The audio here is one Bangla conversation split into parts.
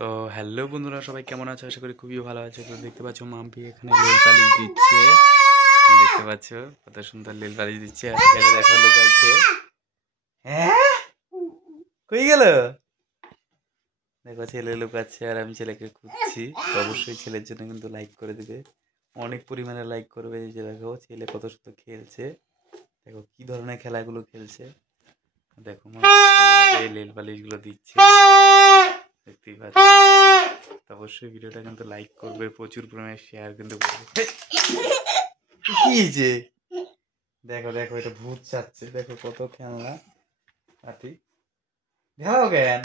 তো হ্যালো বন্ধুরা, সবাই কেমন আছো? আশা করি খুবই ভালো আছে। তো দেখতে পাচ্ছ মাম্পি এখানে লীল পালিশ দিচ্ছে। দেখতে পাচ্ছ কত সুন্দর লীল পালিশ দিচ্ছে। আর ছেলে দেখো লুকাইছে। হ্যাঁ, কই গেল? দেখো ছেলে লুকাচ্ছে আর আমি ছেলেকে খুঁজছি। তো অবশ্যই ছেলের জন্য কিন্তু লাইক করে দিবে, অনেক পরিমাণে লাইক করবে। এই যে দেখো ছেলে কত সুন্দর খেলছে, দেখো কি ধরনের খেলাগুলো খেলছে। দেখো মাম্পি লীল পালিশ গুলো দিচ্ছে, দেখতেই পাচ্ছ। অবশ্যই ভিডিওটা কিন্তু লাইক করবে, প্রচুর পরিমাণে শেয়ার কিন্তু করবে। কি যে দেখো দেখো এটা ভূত চাচ্ছে, দেখো কত খেলনা পাটি ঢেলাও কেন?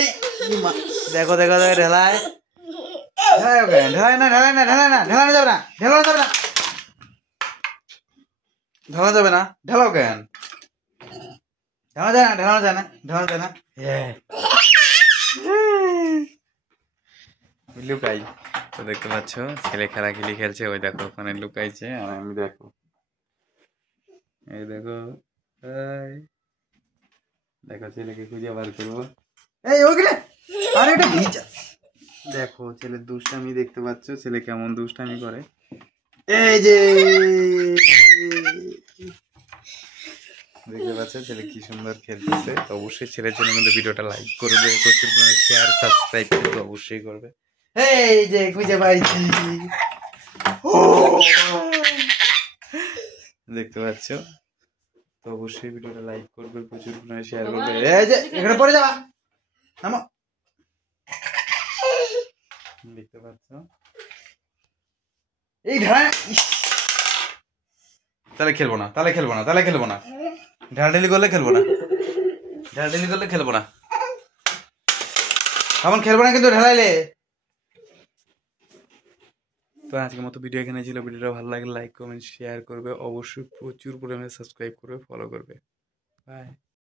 এই দেখো দেখো দেখো ঢেলায় ঢেলায় কেন? ঢেলায় না ঢেলায় না ঢেলায় না ঢেলানো যাবে না, ঢেলানো যাবে না, ঢেলানো যাবে না, ঢেলাও কেন? ঢেলানো যায় না, ঢেলানো যায় না, ঢেলানো যায় না। লুকাই। তো দেখতে পাচ্ছ ছেলে খেলাখেলি খেলছে, ওই দেখো ওখানে লুকাইছে আর আমি দেখো এই দেখো দেখো ছেলেকে খুঁজে বার করবো। এই ওখানে আরে এটা ভিজা। দেখো ছেলের দুষ্টামি দেখতে পাচ্ছ, ছেলে কেমন দুষ্টামি করে। এই যে দেখতে পাচ্ছ ছেলে কি সুন্দর খেলতেছে। তো অবশ্যই ছেলের জন্য কিন্তু ভিডিওটা লাইক করবে, প্রচুর পরিমাণে শেয়ার সাবস্ক্রাইব কিন্তু অবশ্যই করবে। এই যে খুঁজে পাইছি, দেখতে পাচ্ছ। তো অবশ্যই ভিডিওটা লাইক করবে, প্রচুর পরিমাণে শেয়ার করবে। এই যে এখানে পড়ে যাবা, নামো। দেখতে পাচ্ছ এই ঢাল, তাহলে খেলবো না, তাহলে খেলবো না, তাহলে খেলবো না, ঢালাঢালি করলে খেলবো না, ঢালাঢালি করলে খেলবো না, তখন খেলবো না কিন্তু ঢালাইলে। তো আজকের মতো ভিডিও এখানে ছিল। ভিডিওটা ভালো লাগলে লাইক কমেন্ট শেয়ার করবে, অবশ্যই প্রচুর পরিমাণে সাবস্ক্রাইব করবে, ফলো করবে। বাই।